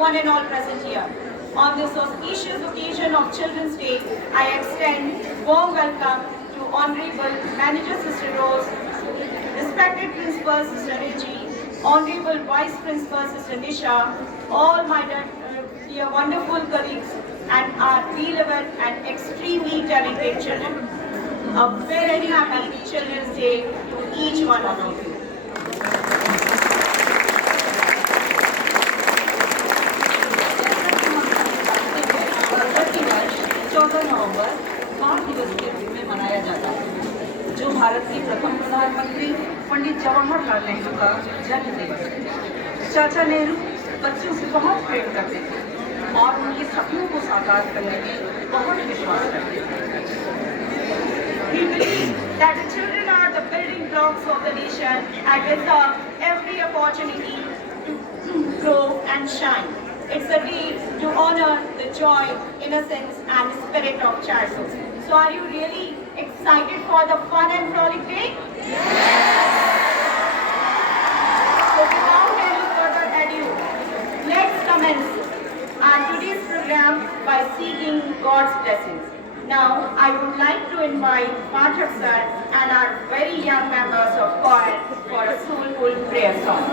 One and all present here. On this auspicious occasion of Children's Day, I extend warm welcome to Honorable Manager Sister Rose, respected Principal Sister Reggie, Honorable Vice Principal Sister Nisha, all my dear wonderful colleagues, and our beloved and extremely talented children. A very happy Children's Day to each one of you. 14 नवंबर 5 दिवस के रूप में मनाया जाता है, जो भारत के प्रथम प्रधानमंत्री पंडित जवाहरलाल नेहरू का जन्म दिवस है। चाचा नेहरू बच्चों से बहुत प्रेम करते थे और उनके सपनों को साकार करने में बहुत विश्वास करते थे। He believed that the children are the building blocks of the nation and deserve every opportunity to grow and shine. It's a day to honor the joy, innocence, and spirit of childhood. So, are you really excited for the fun and frolic day? Yes! So, without any further ado, let's commence today's program by seeking God's blessings. Now, I would like to invite Pathak sir and our very young members of choir for a soulful prayer song.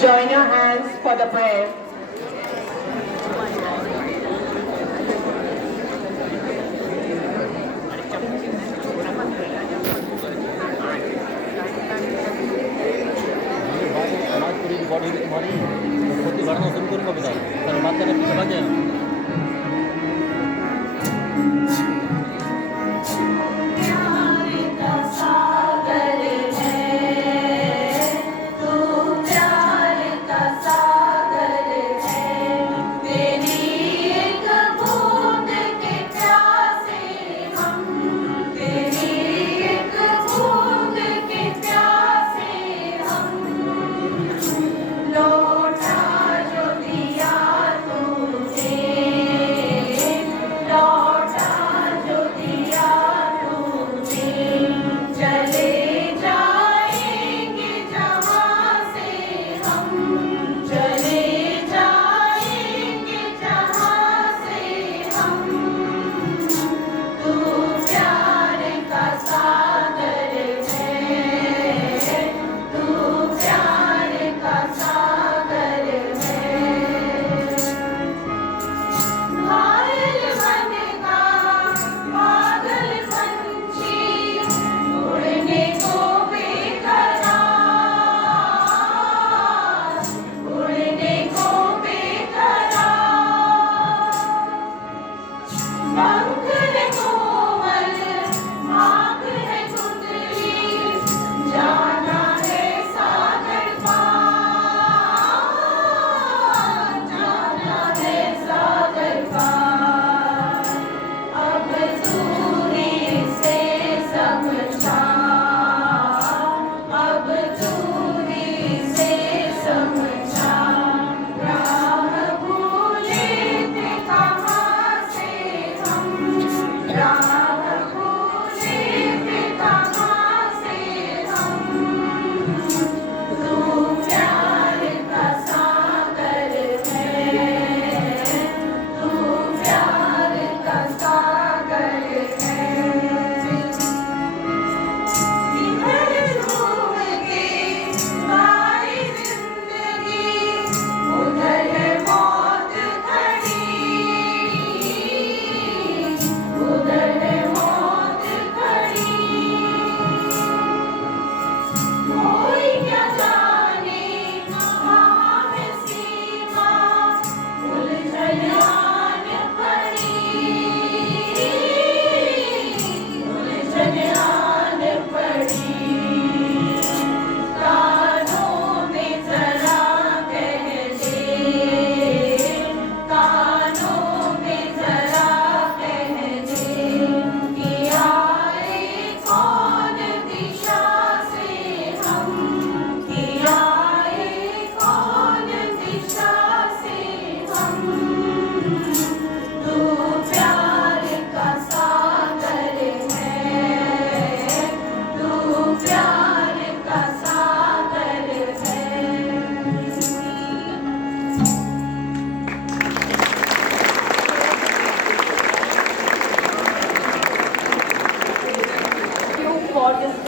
Join your hands for the prayer.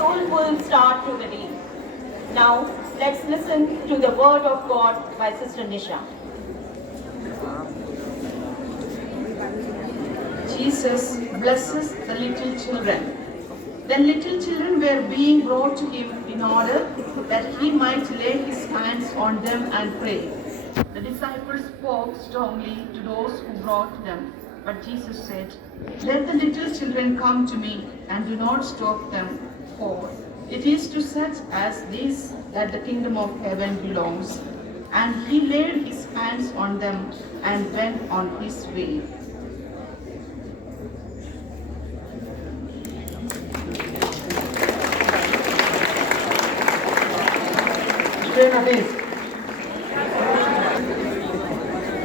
soulful start to the day. Now, let's listen to the word of God by Sister Nisha. Jesus blesses the little children. Then little children were being brought to him in order that he might lay his hands on them and pray. The disciples spoke strongly to those who brought them, but Jesus said, "Let the little children come to me, and do not stop them, for it is to such as these that the kingdom of heaven belongs." And he laid his hands on them and went on his way.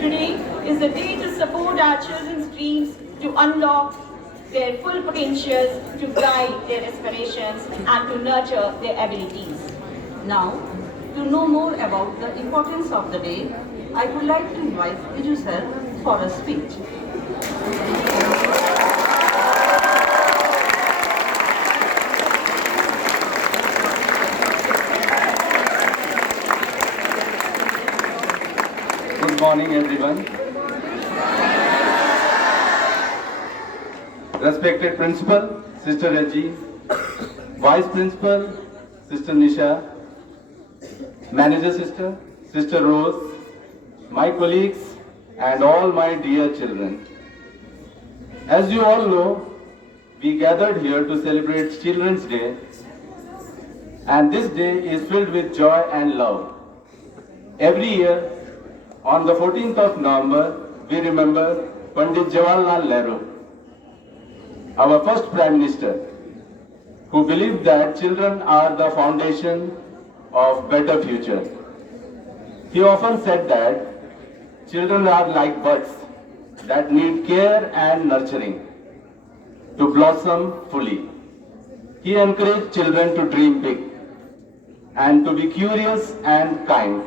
Today is the day to support our children's dreams, to unlock their full potential, to guide their aspirations, and to nurture their abilities. Now, to know more about the importance of the day, I would like to invite Viju sir for a speech. Good morning, everyone. Respected Principal, Sister Reggie, Vice Principal, Sister Nisha, Manager Sister, Sister Rose, my colleagues, and all my dear children. As you all know, we gathered here to celebrate Children's Day, and this day is filled with joy and love. Every year, on the 14th of November, we remember Pandit Jawaharlal Nehru, our first Prime Minister, who believed that children are the foundation of better future. He often said that children are like buds that need care and nurturing to blossom fully. He encouraged children to dream big and to be curious and kind.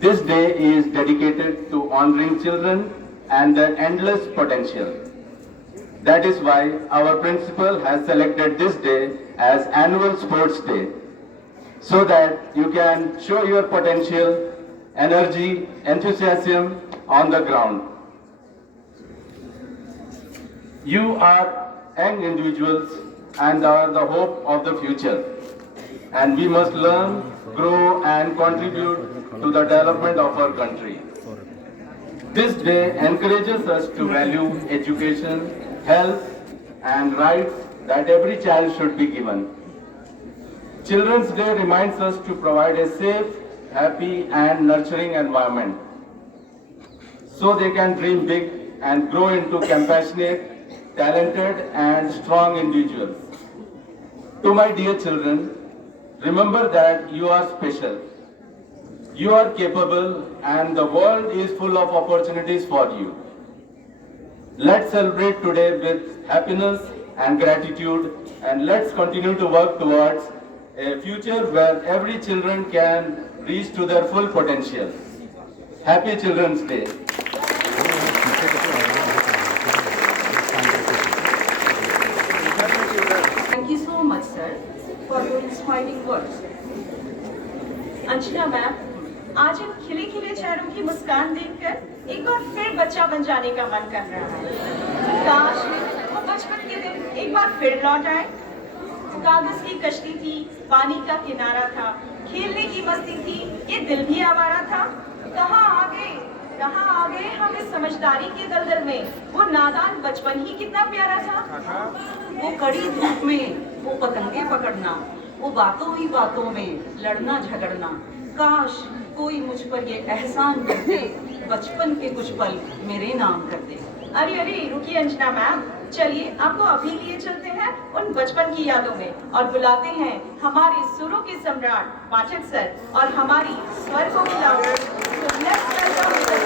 This day is dedicated to honoring children and their endless potential. That is why our principal has selected this day as Annual Sports Day, so that you can show your potential, energy, enthusiasm on the ground. You are young individuals and are the hope of the future, and we must learn, grow, and contribute to the development of our country. This day encourages us to value education, health, and rights that every child should be given. Children's Day reminds us to provide a safe, happy, and nurturing environment so they can dream big and grow into compassionate, talented, and strong individuals. To my dear children, remember that you are special. You are capable, and the world is full of opportunities for you. Let's celebrate today with happiness and gratitude, and let's continue to work towards a future where every children can reach to their full potential. Happy Children's Day. Thank you so much, sir, for your inspiring words. Anjana ma'am, आज इन खिले खिले चेहरों की मुस्कान देखकर एक बार फिर बच्चा बन जाने का मन कर रहा है। काश वो बचपन के दिन एक बार फिर लौट आए। कागज की कश्ती थी, पानी का किनारा था, खेलने की मस्ती थी, ये दिल भी आवारा था। कहाँ आ गए हम इस समझदारी के दलदल में? वो नादान बचपन ही कितना प्यारा था। वो कड़ी धूप में वो पतंगे पकड़ना, वो बातों ही बातों में लड़ना झगड़ना। काश कोई मुझ पर ये एहसान कर दे, बचपन के कुछ पल मेरे नाम कर दे। अरे रुकिए अंजना मैम, चलिए आपको अभी लिए चलते हैं उन बचपन की यादों में और बुलाते हैं हमारे सुरों के सम्राट पाठक सर और हमारी स्वर को खिलाओ। So let's welcome sir.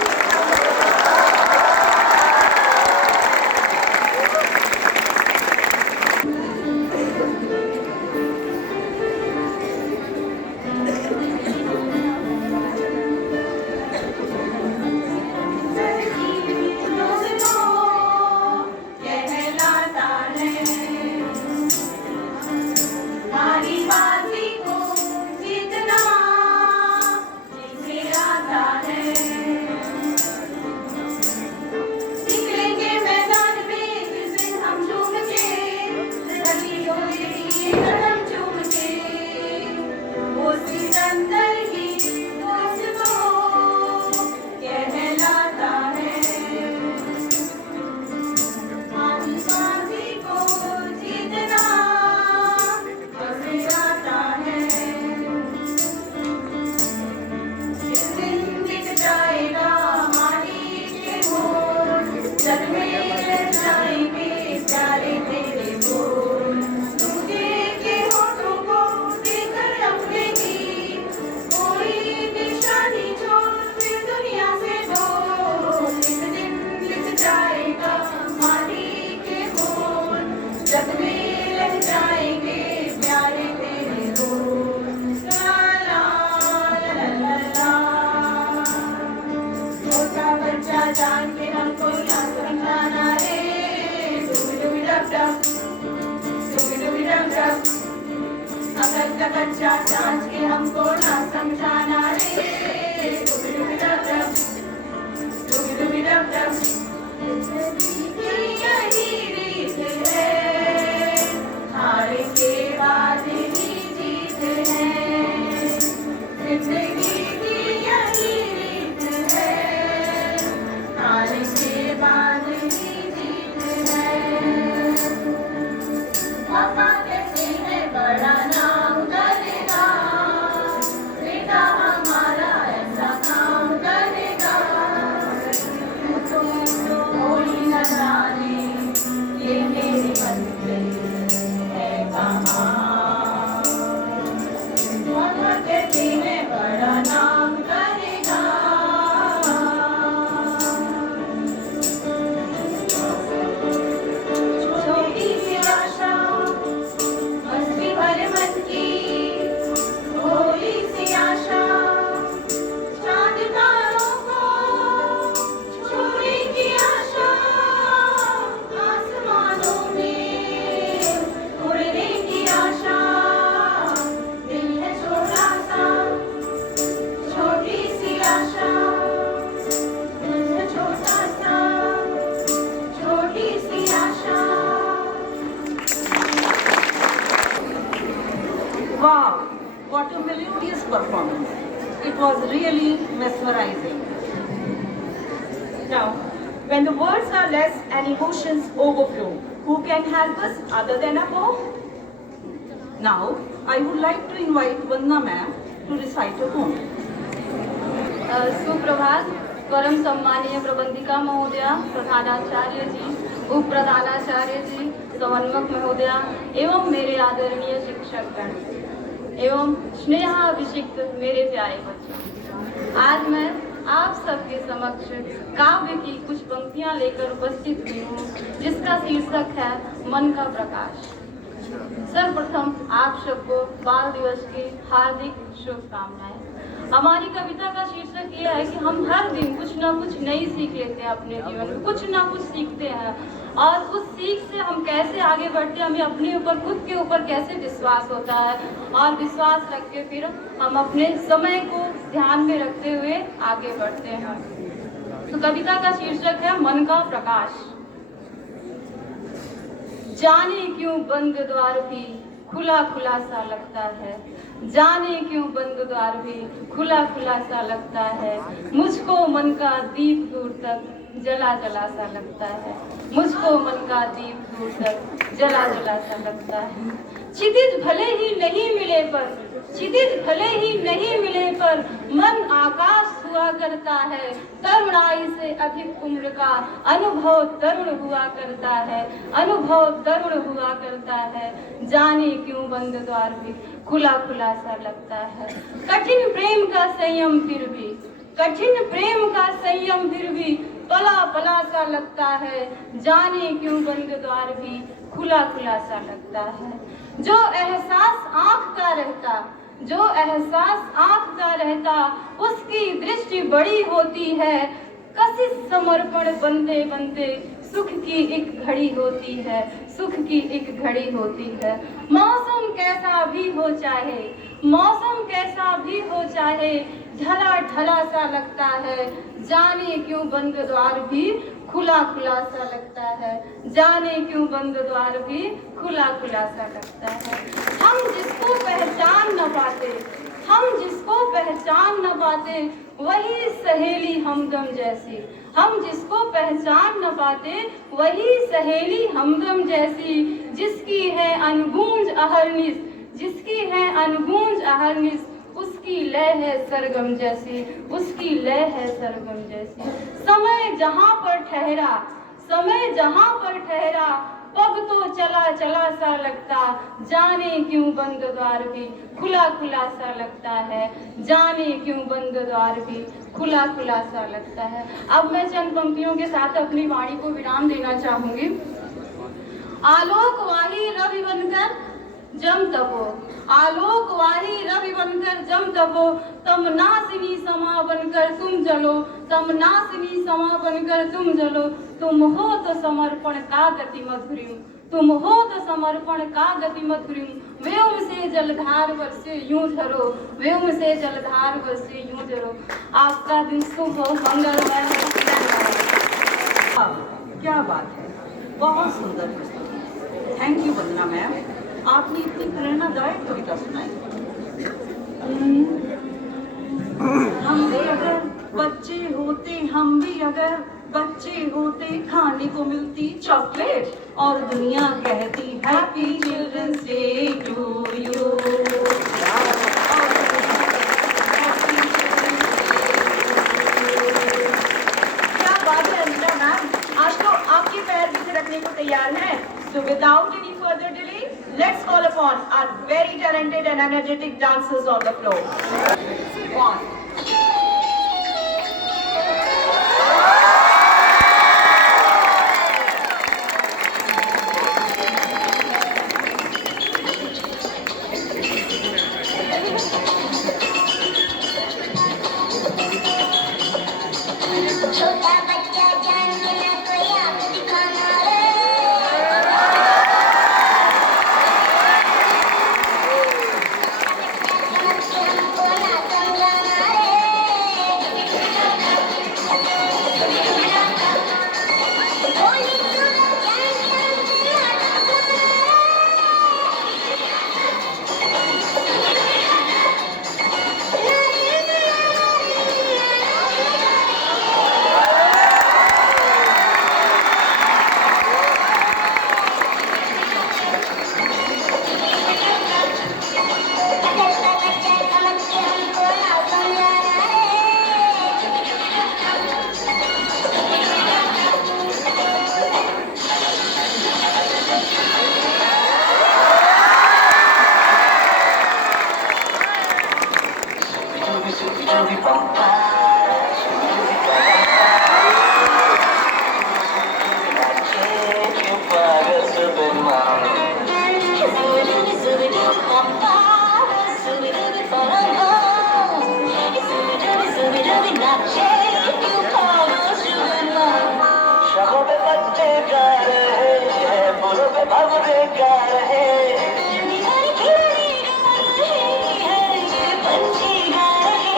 कच्चा कच्चा सांच के हमको ना समझाना रे। डुबी डुबी डब डब, डुबी डुबी डब डब, यही रीत है, हार के बाद ही जीत है। जिंदगी की यही रीत है, हार के बाद ही जीत है। पापा कहते हैं बड़ा नाम करेगा, बेटा हमारा ऐसा काम करेगा। कोई न जाने ये मेरी मंजिल है कहाँ। पापा कहते हैं बड़ा नाम करेगा। छोटी सी आशा मस्ती भरे मन की, भोली सी आशा चांद तारों को छूने की आशा। आसमानों में उड़ने की आशा, दिल है छोटा सा, छोटी सी आशा। दिल है छोटा सा, छोटी सी आशा। Wow, what a melodious performance. It was really mesmerizing. Now, when the words are less and emotions overflow, who can help us other than a poem? Now, I would like to invite Vandana ma'am to recite a poem. सुप्रभात। परम सम्मानीय प्रबंधिका महोदया, प्रधानाचार्य जी, उप प्रधानाचार्य जी, समन्वयक महोदया एवं मेरे आदरणीय शिक्षकगण एवं स्नेहाभिषिक्त मेरे प्यारे बच्चों, आज मैं आप सबके समक्ष काव्य की कुछ पंक्तियां लेकर उपस्थित हुई हूँ, जिसका शीर्षक है मन का प्रकाश। सर्वप्रथम आप सबको बाल दिवस की हार्दिक शुभकामनाएं। हमारी कविता का शीर्षक ये है कि हम हर दिन कुछ ना कुछ नई सीख लेते हैं, अपने जीवन में कुछ ना कुछ सीखते हैं, और उस सीख से हम कैसे आगे बढ़ते हैं, हमें अपने ऊपर, खुद के ऊपर कैसे विश्वास होता है, और विश्वास रख के फिर हम अपने समय को ध्यान में रखते हुए आगे बढ़ते हैं। तो कविता का शीर्षक है मन का प्रकाश। जाने क्यों बंद द्वार भी खुला खुला सा लगता है, जाने क्यों बंद द्वार भी खुला खुला सा लगता है। मुझको मन का दीप दूर तक जला जला सा लगता है, मुझको मन का दीप दूर तक जला जला सा लगता है। क्षितिज भले ही नहीं मिले पर, क्षितिज भले ही नहीं मिले पर मन आकाश हुआ करता है। तरुणाई से अधिक उम्र का अनुभव तरुण हुआ करता है, अनुभव तरुण हुआ करता है। जाने क्यों बंद द्वार भी खुला खुला सा लगता है। कठिन प्रेम का संयम फिर भी, कठिन प्रेम का संयम फिर भी पला पला सा लगता है। जाने क्यों बंद द्वार भी खुला खुला सा लगता है। जो एहसास आँख का रहता, जो एहसास आँख का रहता, उसकी दृष्टि बड़ी होती है। कशिश समर्पण बनते बनते सुख की एक घड़ी होती है, सुख की एक घड़ी होती है। मौसम कैसा भी हो चाहे, मौसम कैसा भी हो चाहे, ढला ढला सा लगता है। जाने क्यों बंद द्वार भी खुला खुला सा लगता है, जाने क्यों बंद द्वार भी खुला खुला सा लगता है। हम जिसको पहचान न पाते, हम जिसको पहचान न पाते, वही सहेली हमदम जैसी। हम जिसको पहचान न पाते, वही सहेली हमदम जैसी। जिसकी है अनगूंज अहरनिश, जिसकी है अनगूंज अहरनिश, उसकी लय है सरगम जैसी, उसकी लय है सरगम जैसी। समय जहाँ पर ठहरा, समय जहाँ पर ठहरा, पग तो चला चला सा लगता। जाने क्यों बंद द्वार भी खुला खुला सा लगता है, जाने क्यों बंद द्वार भी खुला खुला सा लगता है। अब मैं चंद पंक्तियों के साथ अपनी वाणी को विराम देना चाहूंगी। आलोक वाही रवि बनकर जम तपो, आलोक वाही रवि बनकर जम तपो, तम नासिनी समा बनकर तुम जलो, तम नासिनी समा बनकर तुम जलो। तुम हो तो समर्पण का गति मधुरिम, तुम हो तो समर्पण का गति मत प्रिम व्योम से जलधार वर्षे यूं झरो व्योम से जलधार वर्षे यूं झरो। आपका दिन शुभ हो, मंगलमय हो। वाह, क्या बात है, बहुत सुंदर प्रस्तुति। थैंक यू वंदना मैम, आपने इतनी प्रेरणादायक कविता सुनाई। हम भी अगर बच्चे होते, हम भी अगर बच्चे होते, खाने को मिलती चॉकलेट और दुनिया कहती happy children's day to you. क्या बात है अनीता मैम, आज तो आपके पैर भी थिरकने को तैयार हैं। So without any further delay, let's call upon our very talented and energetic dancers on the floor. One. छोटा बच्चा जान के ना कोई आग दिखाना रे। समझ के हमको ना समझाना रे। बोली सुनो जान के हमसे ना छोटा बच्चा समझ के हमको ना समझाना रे। शखों पे बच्चे गा रहे हैं, फूलों पे भंवरे गा रहे हैं।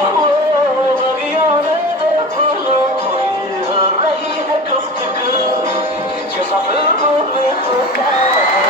वो बगियों में दो फूलों की हो रही है गुफ्तगू, जो सफलों में होता है।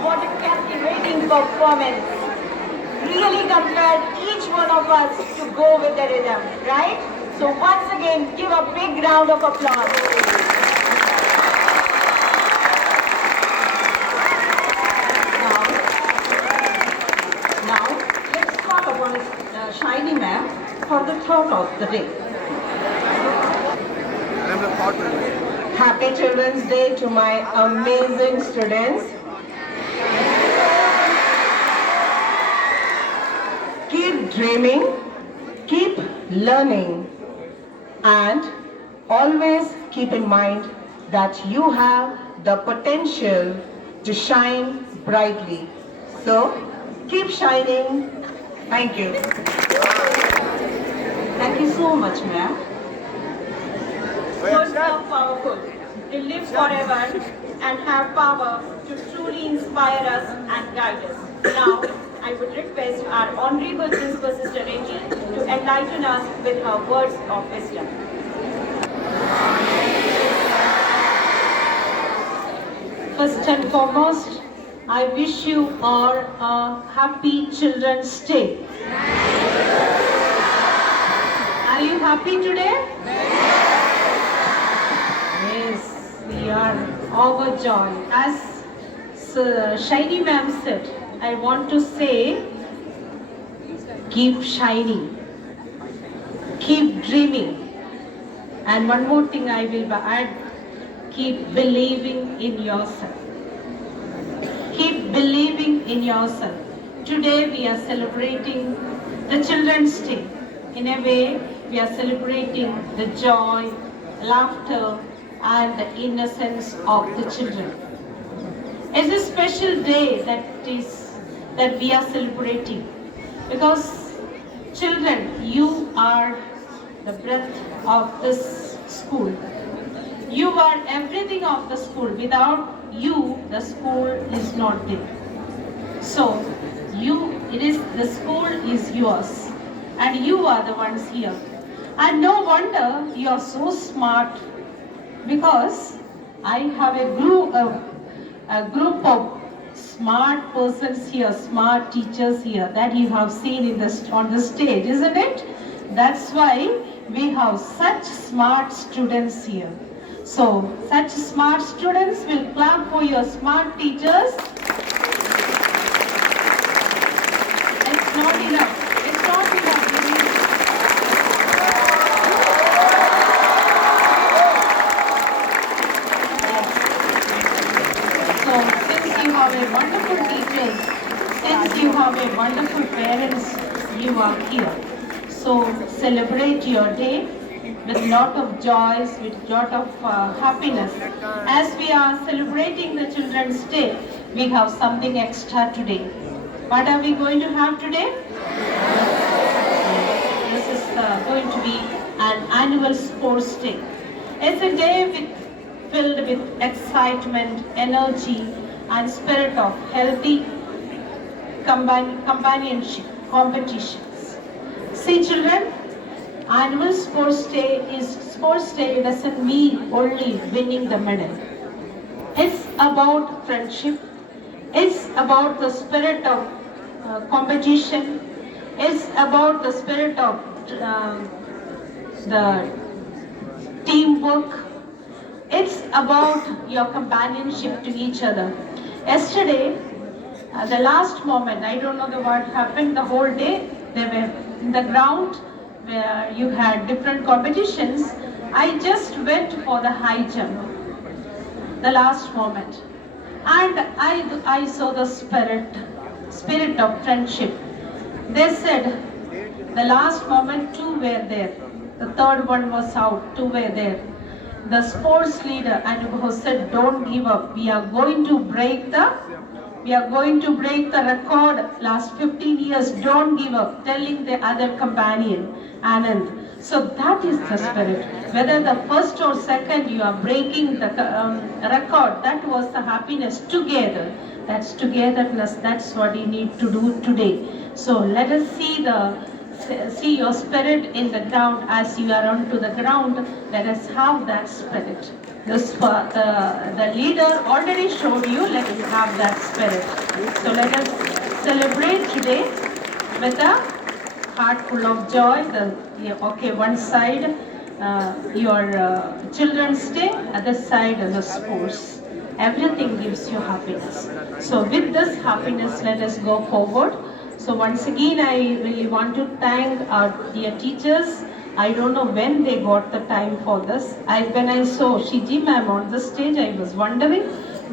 What a captivating performance. Really compelled each one of us to go with the rhythm, right? So once again, give a big round of applause. Now, let's call upon Shiny ma'am for the thought of the day. Happy Children's Day to my amazing students. Keep dreaming, keep learning, and always keep in mind that you have the potential to shine brightly. So, keep shining. Thank you. Thank you so much, ma'am. Words are powerful. They live forever and have power to truly inspire us and guide us. Now, I would request our Honorable Principal Sister Reggie to enlighten us with her words of wisdom. First and foremost, I wish you all a happy Children's Day. Are you happy today? Yes, we are overjoyed. As Shiny ma'am said, I want to say, keep shining, keep dreaming, And one more thing I will add, keep believing in yourself. Keep believing in yourself. Today we are celebrating the Children's Day. In a way, we are celebrating the joy, laughter, and the innocence of the children. It's a special day that we are celebrating because children, you are the breath of this school. You are everything of the school. Without you, the school is not there. So, the school is yours, and you are the ones here. And no wonder you are so smart, because I have a group of smart persons here, smart teachers here that you have seen on the stage, isn't it? That's why we have such smart students here. So, such smart students will clap for your smart teachers. It's not enough. It's not enough. So, since you have a wonderful teachers, since you have a wonderful parents, you are here. So, celebrate your day with lot of joys, with lot of happiness. As we are celebrating the Children's Day, we have something extra today. What are we going to have today? This is going to be an annual sports day. It's a day filled with excitement, energy, and spirit of healthy companionship, competitions. See children, annual sports day doesn't mean only winning the medal. It's about friendship. It's about the spirit of competition. It's about the spirit of the teamwork. It's about your companionship to each other. Yesterday, the last moment, I don't know what happened the whole day. They were in the ground where you had different competitions. I just went for the high jump, the last moment. And I saw the spirit of friendship. They said, the last moment, two were there. The third one was out, two were there. The sports leader who said, don't give up. We are going to break the record last 15 years. Don't give up. Telling the other companion, Anand. So that is the spirit. Whether the first or second you are breaking the record, that was the happiness together. That's togetherness. That's what you need to do today. So let us see your spirit in the ground. As you are onto the ground, let us have that spirit. The leader already showed you. Let us have that spirit. So let us celebrate today with a heart full of joy. One side your Children's Day, other side the sports. Everything gives you happiness. So with this happiness, let us go forward. So once again, I really want to thank our dear teachers. I don't know when they got the time for this. When I saw Shiji ma'am on the stage, I was wondering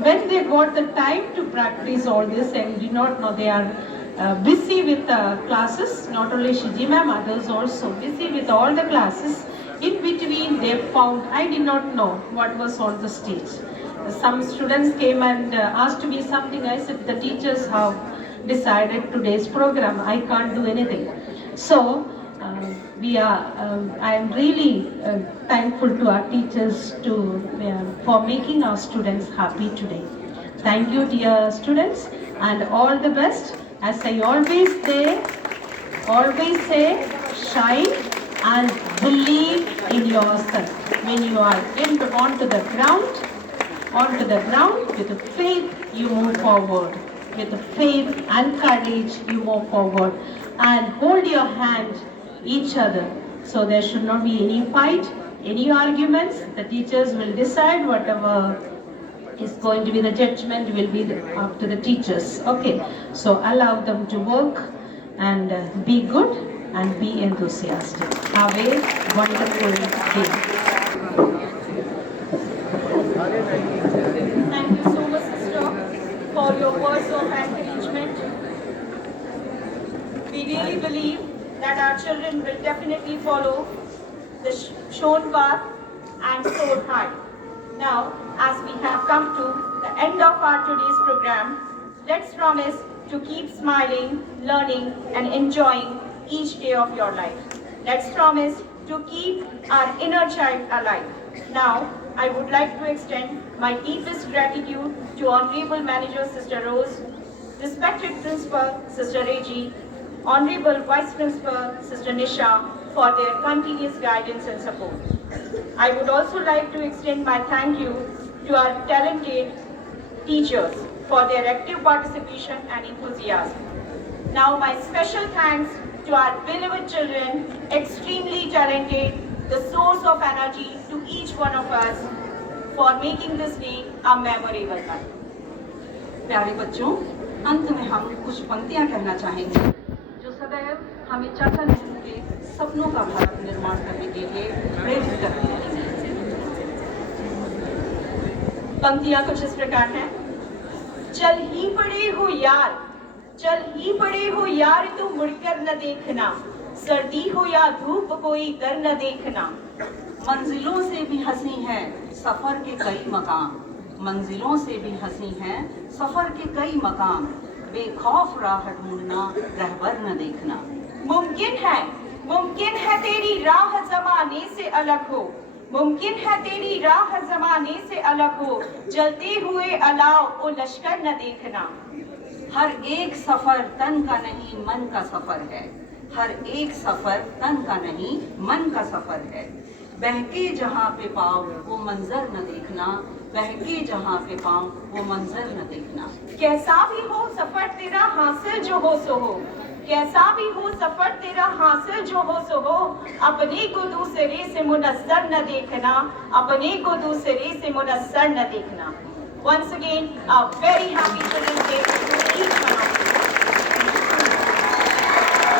when they got the time to practice all this, and did not know they are busy with classes. Not only Shiji ma'am, others also busy with all the classes. In between, they found, I did not know what was on the stage. Some students came and asked me something. I said, the teachers have decided today's program. I can't do anything. So, I am really thankful to our teachers for making our students happy today. Thank you, dear students, and all the best. As I always say, shine and believe in yourself. When you are onto the ground, with faith, you move forward. With faith and courage, you move forward. And hold your hand each other. So there should not be any fight, any arguments. The teachers will decide whatever is going to be the judgment will be up to the teachers. Okay, so allow them to work and be good and be enthusiastic. Have a wonderful day. children will definitely follow the shown path and soar high. Now, as we have come to the end of our today's program, let's promise to keep smiling, learning, and enjoying each day of your life. Let's promise to keep our inner child alive. Now, I would like to extend my deepest gratitude to Honorable Manager Sister Rose, respected Principal Sister Reggie, Honorable Vice Principal Sister Nisha for their continuous guidance and support. I would also like to extend my thank you to our talented teachers for their active participation and enthusiasm. Now my special thanks to our beloved children, extremely talented, the source of energy to each one of us for making this day a memorable one. प्यारे बच्चों, अंत में हम कुछ पंक्तियां कहना चाहेंगे जो सदैव हमें चाचा नेहरू के सपनों का भारत निर्माण करने के लिए प्रेरित करती रहेंगी। पंक्तियां कुछ इस प्रकार हैं। चल ही पड़े हो यार, चल ही पड़े हो यार, तू मुड़कर न देखना, सर्दी हो या धूप कोई कर न देखना। मंजिलों से भी हंसी है सफर के कई मकाम, मंजिलों से भी हंसी है सफर के कई मकाम, बेखौफ राह ढूंढना रहबर न देखना। मुमकिन है तेरी राह जमाने से अलग हो, मुमकिन है तेरी राह जमाने से अलग हो, जलते हुए अलाव ओ लश्कर न देखना। हर एक सफर तन का नहीं मन का सफर है, हर एक सफर तन का नहीं मन का सफर है। बहके जहाँ पे पाओ वो मंजर न देखना, बहके जहाँ पे पाओ वो मंजर न देखना। कैसा भी हो सफर तेरा हासिल जो हो सो हो, कैसा भी हो सफर तेरा हासिल जो हो सो हो, अपने को दूसरे से मुनस्सर न देखना, अपने को दूसरे से मुनस्सर न देखना। Once again, a very happy